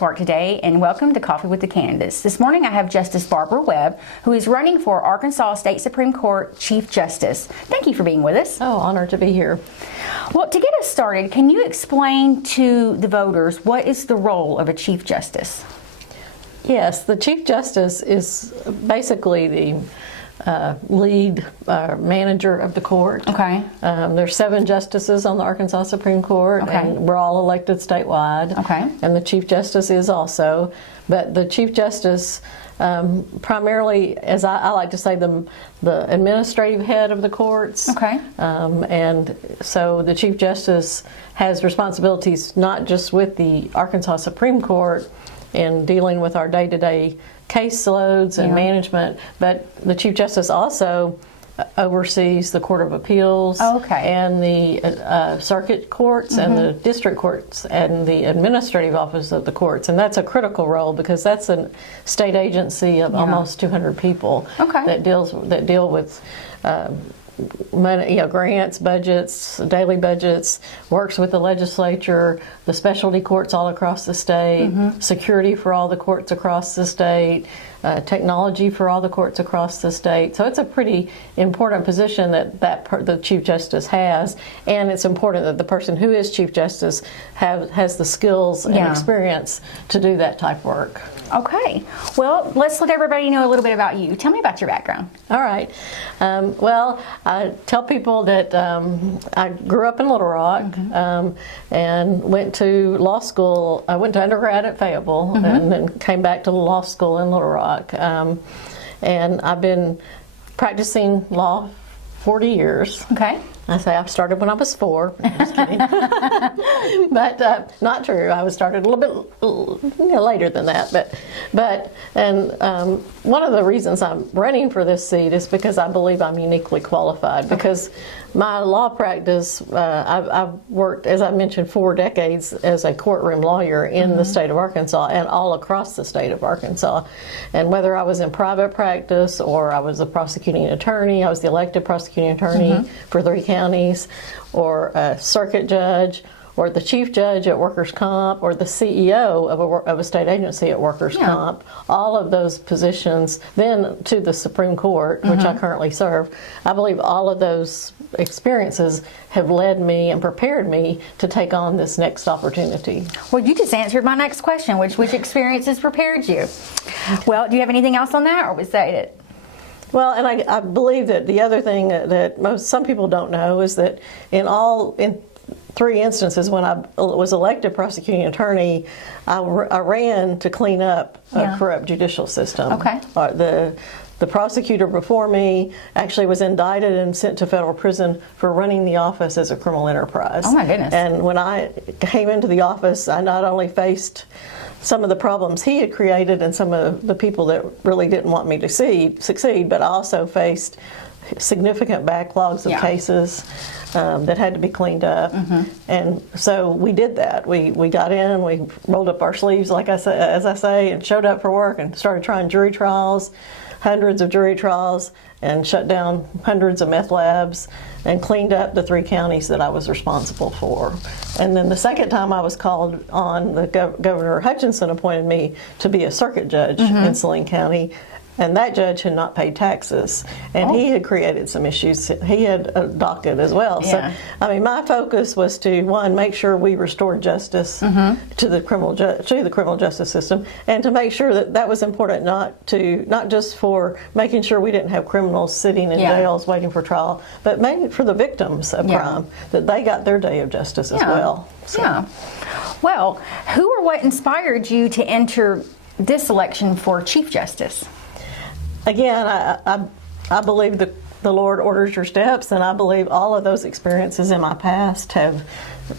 Swartz today, and welcome to Coffee with the Candidates. This morning I have Justice Barbara Webb, who is running for Arkansas State Supreme Court Chief Justice. Thank you for being with us. Oh, honored to be here. Well, to get us started, can you explain to the voters what is the role of a Chief Justice? Yes, the Chief Justice is basically the lead manager of the court. Okay. There's 7 justices on the Arkansas Supreme Court, Okay. and we're all elected statewide. Okay. And the Chief Justice is also. But the Chief Justice, primarily, as I like to say, the administrative head of the courts. Okay. And so the Chief Justice has responsibilities not just with the Arkansas Supreme Court in dealing with our day-to-day caseloads and management, but the Chief Justice also oversees the Court of Appeals and the circuit courts and the district courts and the administrative office of the courts, and that's a critical role because that's a state agency of almost 200 people that deal with money, grants, budgets, daily budgets, works with the legislature, the specialty courts all across the state, security for all the courts across the state, technology for all the courts across the state. So it's a pretty important position that the Chief Justice has, and it's important that the person who is Chief Justice has the skills and experience to do that type of work. Okay. Well, let's let everybody know a little bit about you. Tell me about your background. All right. Well, I tell people that I grew up in Little Rock and went to law school. I went to undergrad at Fayetteville and then came back to law school in Little Rock. And I've been practicing law 40 years. Okay. I say I started when I was 4. I'm just kidding. But not true. I was started a little bit later than that. But one of the reasons I'm running for this seat is because I believe I'm uniquely qualified. Because my law practice, I've worked, as I mentioned, 4 decades as a courtroom lawyer in the state of Arkansas and all across the state of Arkansas. And whether I was in private practice or I was a prosecuting attorney, I was the elected prosecuting attorney for 3 counties, or a circuit judge, or the chief judge at workers' comp, or the CEO of a state agency at workers' comp, all of those positions, then to the Supreme Court, which I currently serve. I believe all of those experiences have led me and prepared me to take on this next opportunity. Well, you just answered my next question, which experiences prepared you. Well, do you have anything else on that, or was that it? Well, and I believe that the other thing that some people don't know is that in 3 instances when I was elected prosecuting attorney, I ran to clean up a corrupt judicial system. Okay. The prosecutor before me actually was indicted and sent to federal prison for running the office as a criminal enterprise. Oh my goodness. And when I came into the office, I not only faced some of the problems he had created and some of the people that really didn't want me to succeed, but I also faced significant backlogs of cases that had to be cleaned up. And so we did that. We got in, we rolled up our sleeves, as I say, and showed up for work and started trying jury trials, hundreds of jury trials, and shut down hundreds of meth labs and cleaned up the 3 counties that I was responsible for. And then the second time I was called on, Governor Hutchinson appointed me to be a circuit judge in Saline County. And that judge had not paid taxes, and he had created some issues. He had a docket as well. So, my focus was to, 1, make sure we restored justice to the criminal justice system, and to make sure that was important, not just for making sure we didn't have criminals sitting in jails waiting for trial, but mainly for the victims of crime, that they got their day of justice as well. So. Yeah. Well, who or what inspired you to enter this election for Chief Justice? Again, I believe the Lord orders your steps, and I believe all of those experiences in my past have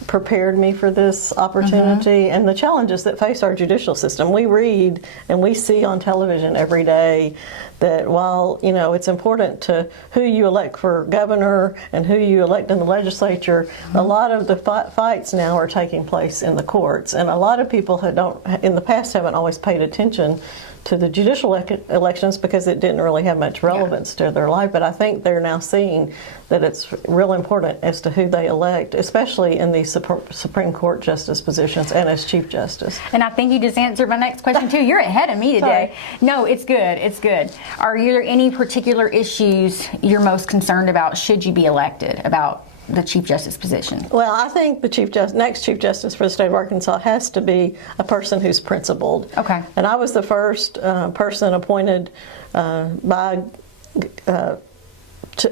prepared me for this opportunity and the challenges that face our judicial system. We read and we see on television every day that while it's important to who you elect for governor and who you elect in the legislature, a lot of the fights now are taking place in the courts, and a lot of people in the past haven't always paid attention to the judicial elections because it didn't really have much relevance to their life. But I think they're now seeing that it's real important as to who they elect, especially in these Supreme Court justice positions and as Chief Justice. And I think you just answered my next question too. You're ahead of me today. Sorry. No, it's good. It's good. Are there any particular issues you're most concerned about should you be elected about the Chief Justice position? Well, I think the next Chief Justice for the state of Arkansas has to be a person who's principled. Okay. And I was the first person appointed by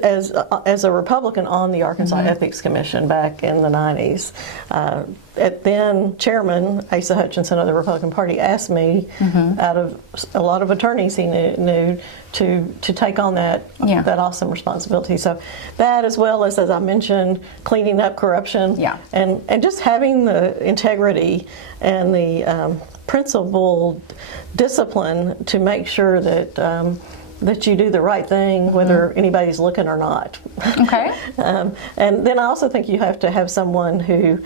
as a Republican on the Arkansas Ethics Commission back in the 90s. Then Chairman Asa Hutchinson of the Republican Party asked me, out of a lot of attorneys he knew, to take on that awesome responsibility. So that, as well as I mentioned, cleaning up corruption, and just having the integrity and the principled discipline to make sure that that you do the right thing, whether anybody's looking or not. Okay. And then I also think you have to have someone who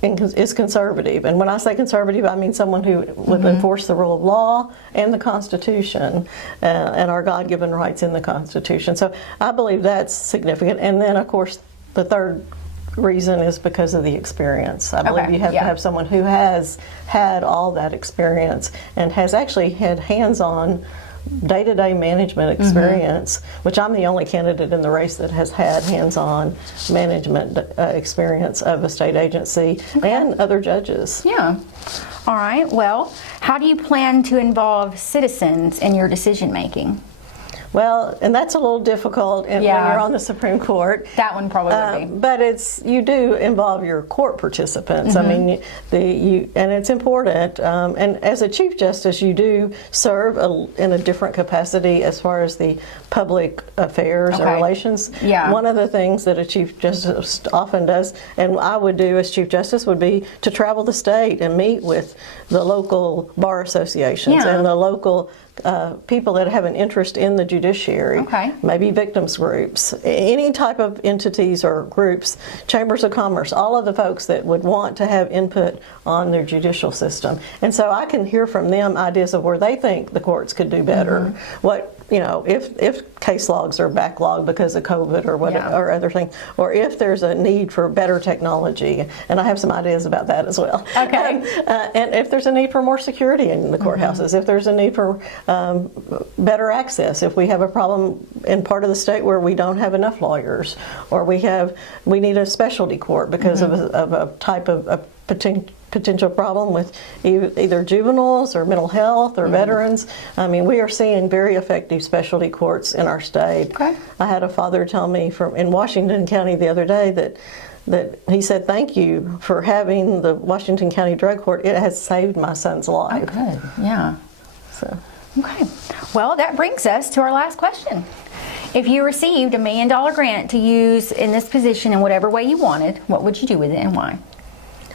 is conservative. And when I say conservative, I mean someone who would enforce the rule of law and the Constitution and our God-given rights in the Constitution. So I believe that's significant. And then, of course, the third reason is because of the experience. I believe you have to have someone who has had all that experience and has actually had hands-on day-to-day management experience, which I'm the only candidate in the race that has had hands-on management experience of a state agency and other judges. Yeah. All right. Well, how do you plan to involve citizens in your decision making? Well, and that's a little difficult when you're on the Supreme Court. That one probably would be. But you do involve your court participants. I mean, and it's important. And as a Chief Justice, you do serve in a different capacity as far as the public affairs and relations. Yeah. One of the things that a Chief Justice often does, and I would do as Chief Justice, would be to travel the state and meet with the local bar associations and the local people that have an interest in the judiciary, maybe victims groups, any type of entities or groups, chambers of commerce, all of the folks that would want to have input on their judicial system. And so I can hear from them ideas of where they think the courts could do better. What, if case logs are backlogged because of COVID or whatever, or other things, or if there's a need for better technology, and I have some ideas about that as well. Okay. And if there's a need for more security in the courthouses, if there's a need for better access, if we have a problem in part of the state where we don't have enough lawyers, or we need a specialty court because of a type of potential problem with either juveniles or mental health or veterans. I mean, we are seeing very effective specialty courts in our state. Okay. I had a father tell me in Washington County the other day that he said, "Thank you for having the Washington County Drug Court. It has saved my son's life." Oh, good. Yeah. So. Okay. Well, that brings us to our last question. If you received $1 million grant to use in this position in whatever way you wanted, what would you do with it and why?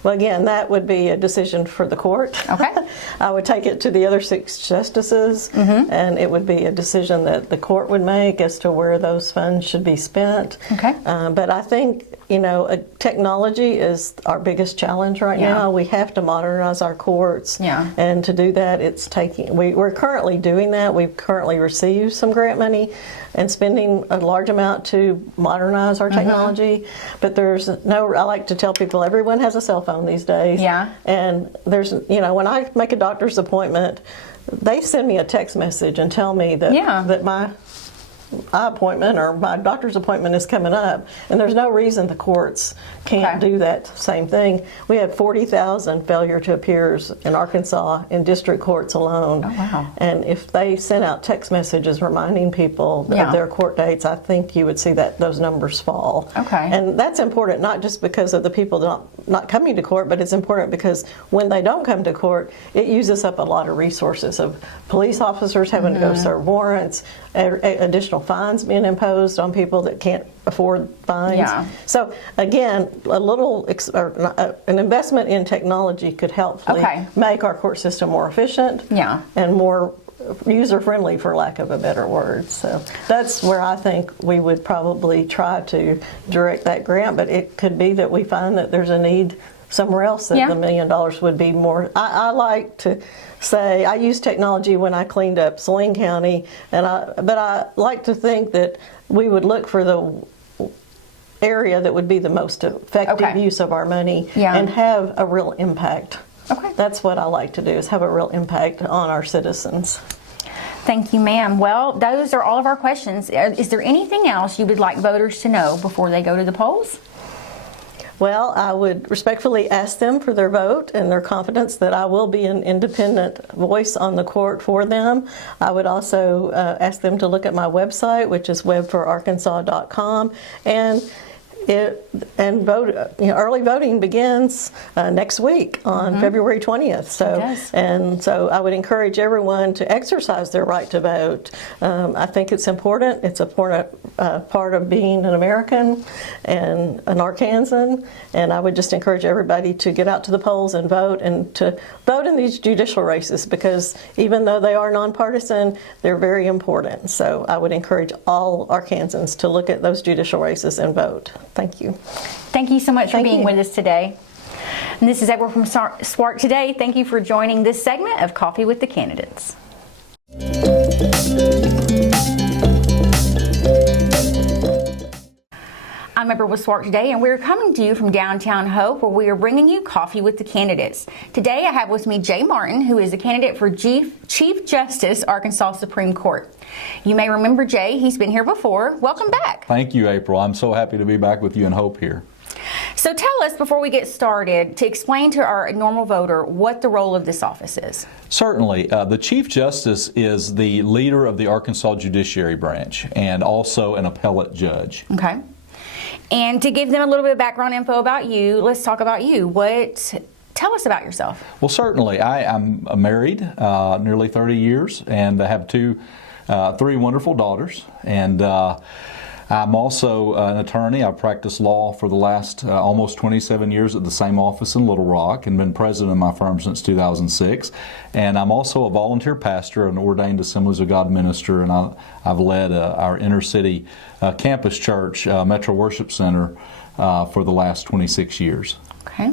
Well, again, that would be a decision for the court. Okay. I would take it to the other 6 justices, and it would be a decision that the court would make as to where those funds should be spent. Okay. But I think, technology is our biggest challenge right now. We have to modernize our courts. Yeah. And to do that, we're currently doing that. We've currently received some grant money and spending a large amount to modernize our technology. But I like to tell people everyone has a cell phone these days. Yeah. And when I make a doctor's appointment, they send me a text message and tell me that my eye appointment or my doctor's appointment is coming up, and there's no reason the courts can't do that same thing. We had 40,000 failure to appears in Arkansas in district courts alone. Oh, wow. And if they sent out text messages reminding people of their court dates, I think you would see those numbers fall. Okay. And that's important, not just because of the people not coming to court, but it's important because when they don't come to court, it uses up a lot of resources of police officers having to go serve warrants, additional fines being imposed on people that can't afford fines. Yeah. So again, an investment in technology could helpfully make our court system more efficient and more user-friendly, for lack of a better word. So that's where I think we would probably try to direct that grant, but it could be that we find that there's a need somewhere else that Yeah. the $1 million would be more. I like to say I used technology when I cleaned up Saline County, but I like to think that we would look for the area that would be the most effective Okay. use of our money Yeah. and have a real impact. Okay. That's what I like to do, is have a real impact on our citizens. Thank you, ma'am. Well, those are all of our questions. Is there anything else you would like voters to know before they go to the polls? Well, I would respectfully ask them for their vote and their confidence that I will be an independent voice on the court for them. I would also ask them to look at my website, which is webbforarkansas.com, and vote. Early voting begins next week on February 20th. So I would encourage everyone to exercise their right to vote. I think it's important. It's an important part of being an American and an Arkansan. And I would just encourage everybody to get out to the polls and to vote in these judicial races, because even though they are nonpartisan, they're very important. So I would encourage all Arkansans to look at those judicial races and vote. Thank you. Thank you so much for Thank being you. with us today. And this is Edward from SWART Today. Thank you for joining this segment of Coffee with the Candidates. I'm Edward with SWART Today, and we're coming to you from downtown Hope, where we are bringing you Coffee with the Candidates. Today I have with me Jay Martin, who is a candidate for Chief Justice, Arkansas Supreme Court. You may remember Jay. He's been here before. Welcome back. Thank you, April. I'm so happy to be back with you in Hope here. So tell us, before we get started, to explain to our normal voter what the role of this office is. Certainly. The Chief Justice is the leader of the Arkansas Judiciary Branch and also an appellate judge. Okay. And to give them a little bit of background info about you, let's talk about you. Tell us about yourself. Well, certainly. I'm married nearly 30 years, and I have three wonderful daughters. And I'm also an attorney. I've practiced law for the last almost 27 years at the same office in Little Rock and been president of my firm since 2006. And I'm also a volunteer pastor, an ordained Assemblies of God minister, and I've led our inner city campus church, Metro Worship Center, for the last 26 years. Okay.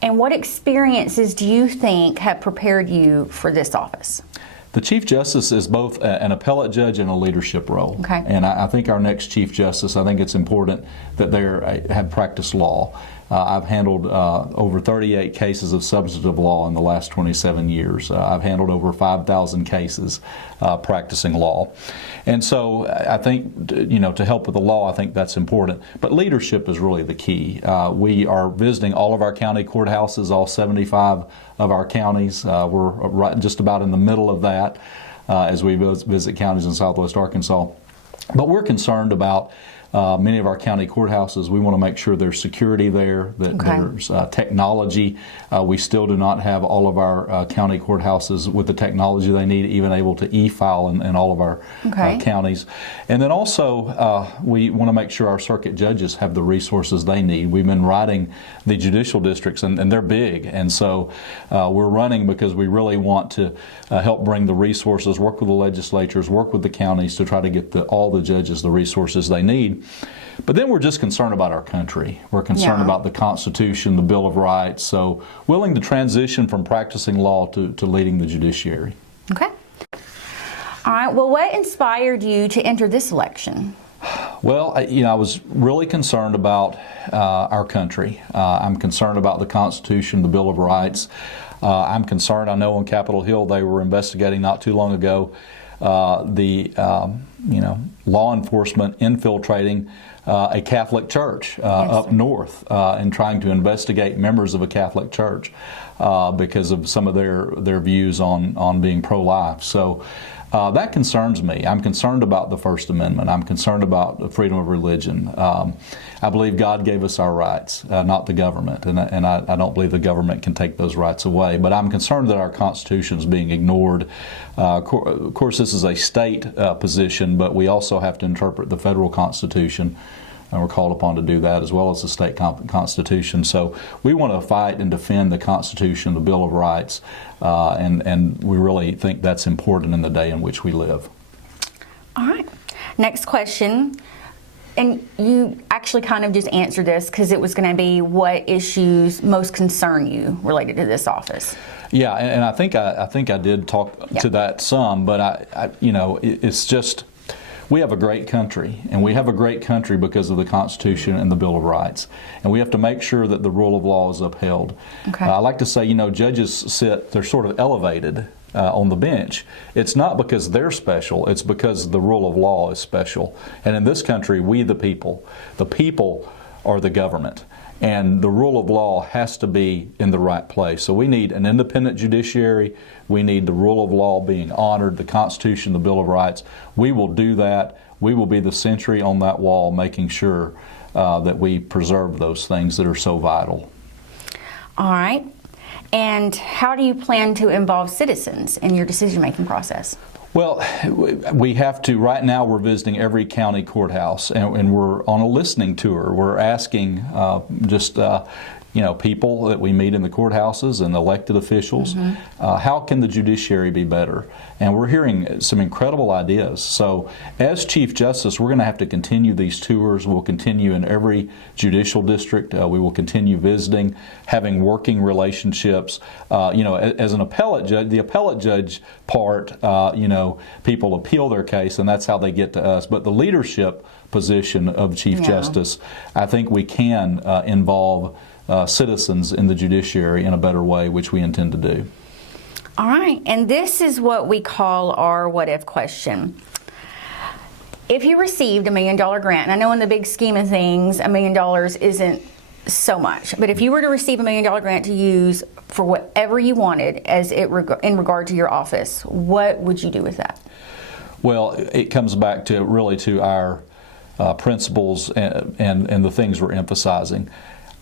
And what experiences do you think have prepared you for this office? The Chief Justice is both an appellate judge and a leadership role. Okay. And I think our next Chief Justice, I think it's important that they have practiced law. I've handled over 38 cases of substantive law in the last 27 years. I've handled over 5,000 cases practicing law. And so I think, to help with the law, I think that's important. But leadership is really the key. We are visiting all of our county courthouses, all 75 of our counties. We're right just about in the middle of that as we visit counties in southwest Arkansas. But we're concerned about many of our county courthouses. We want to make sure there's security there, that there's technology. We still do not have all of our county courthouses with the technology they need, even able to e-file in all of our counties. And then also, we want to make sure our circuit judges have the resources they need. We've been writing the judicial districts, and they're big. And so we're running because we really want to help bring the resources, work with the legislatures, work with the counties to try to get all the judges the resources they need. But then we're just concerned about our country. We're concerned about the Constitution, the Bill of Rights, so willing to transition from practicing law to leading the judiciary. Okay. All right. Well, what inspired you to enter this election? Well, I was really concerned about our country. I'm concerned about the Constitution, the Bill of Rights. I'm concerned, I know on Capitol Hill they were investigating not too long ago law enforcement infiltrating a Catholic church up north and trying to investigate members of a Catholic church because of some of their views on being pro-life. So that concerns me. I'm concerned about the First Amendment. I'm concerned about the freedom of religion. I believe God gave us our rights, not the government, and I don't believe the government can take those rights away. But I'm concerned that our Constitution is being ignored. Of course, this is a state position, but we also have to interpret the federal Constitution, and we're called upon to do that as well as the state Constitution. So we want to fight and defend the Constitution, the Bill of Rights, and we really think that's important in the day in which we live. All right. Next question. And you actually kind of just answered this because it was going to be what issues most concern you related to this office. Yeah, and I think I did talk to that some, but it's just, we have a great country, and we have a great country because of the Constitution and the Bill of Rights, and we have to make sure that the rule of law is upheld. Okay. I like to say, judges they're sort of elevated on the bench. It's not because they're special, it's because the rule of law is special. And in this country, we the people are the government. And the rule of law has to be in the right place. So we need an independent judiciary. We need the rule of law being honored, the Constitution, the Bill of Rights. We will do that. We will be the sentry on that wall, making sure that we preserve those things that are so vital. All right. And how do you plan to involve citizens in your decision-making process? Well, we have to. Right now, we're visiting every county courthouse, and we're on a listening tour. We're asking people that we meet in the courthouses and elected officials, how can the judiciary be better? And we're hearing some incredible ideas. So as Chief Justice, we're going to have to continue these tours. We'll continue in every judicial district. We will continue visiting, having working relationships. As an appellate judge, the appellate judge part, people appeal their case, and that's how they get to us. But the leadership position of Chief Justice, I think we can involve citizens in the judiciary in a better way, which we intend to do. All right, and this is what we call our what if question. If you received $1 million grant, and I know in the big scheme of things, $1 million isn't so much, but if you were to receive $1 million grant to use for whatever you wanted in regard to your office, what would you do with that? Well, it comes back to our principles and the things we're emphasizing.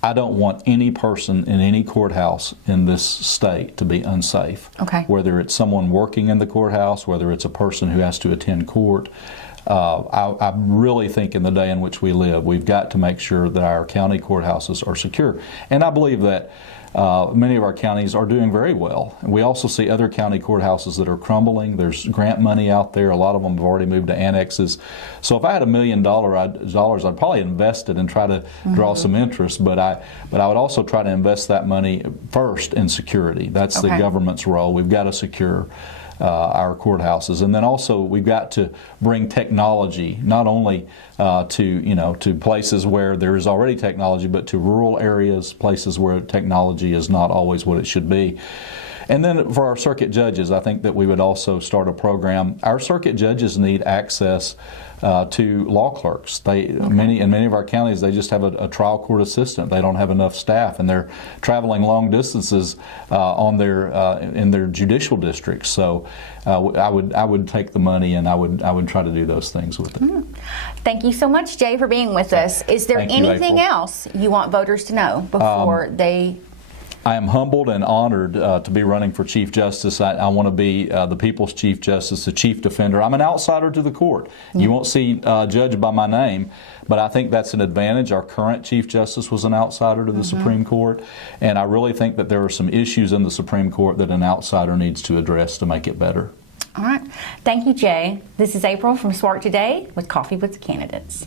I don't want any person in any courthouse in this state to be unsafe. Okay. Whether it's someone working in the courthouse, whether it's a person who has to attend court. I really think in the day in which we live, we've got to make sure that our county courthouses are secure. And I believe that many of our counties are doing very well. We also see other county courthouses that are crumbling. There's grant money out there. A lot of them have already moved to annexes. So if I had $1 million, I'd probably invest it and try to draw some interest. But I would also try to invest that money first in security. That's the government's role. We've got to secure our courthouses, and then also we've got to bring technology not only to places where there is already technology, but to rural areas, places where technology is not always what it should be. And then for our circuit judges, I think that we would also start a program. Our circuit judges need access to law clerks. In many of our counties, they just have a trial court assistant. They don't have enough staff, and they're traveling long distances in their judicial districts. So I would take the money, and I would try to do those things with it. Thank you so much, Jay, for being with us. Is there anything else you want voters to know before they? I am humbled and honored to be running for Chief Justice. I want to be the people's Chief Justice, the Chief Defender. I'm an outsider to the court. You won't see judge by my name, but I think that's an advantage. Our current Chief Justice was an outsider to the Supreme Court, and I really think that there are some issues in the Supreme Court that an outsider needs to address to make it better. All right. Thank you, Jay. This is April from SWART Today with Coffee with the Candidates.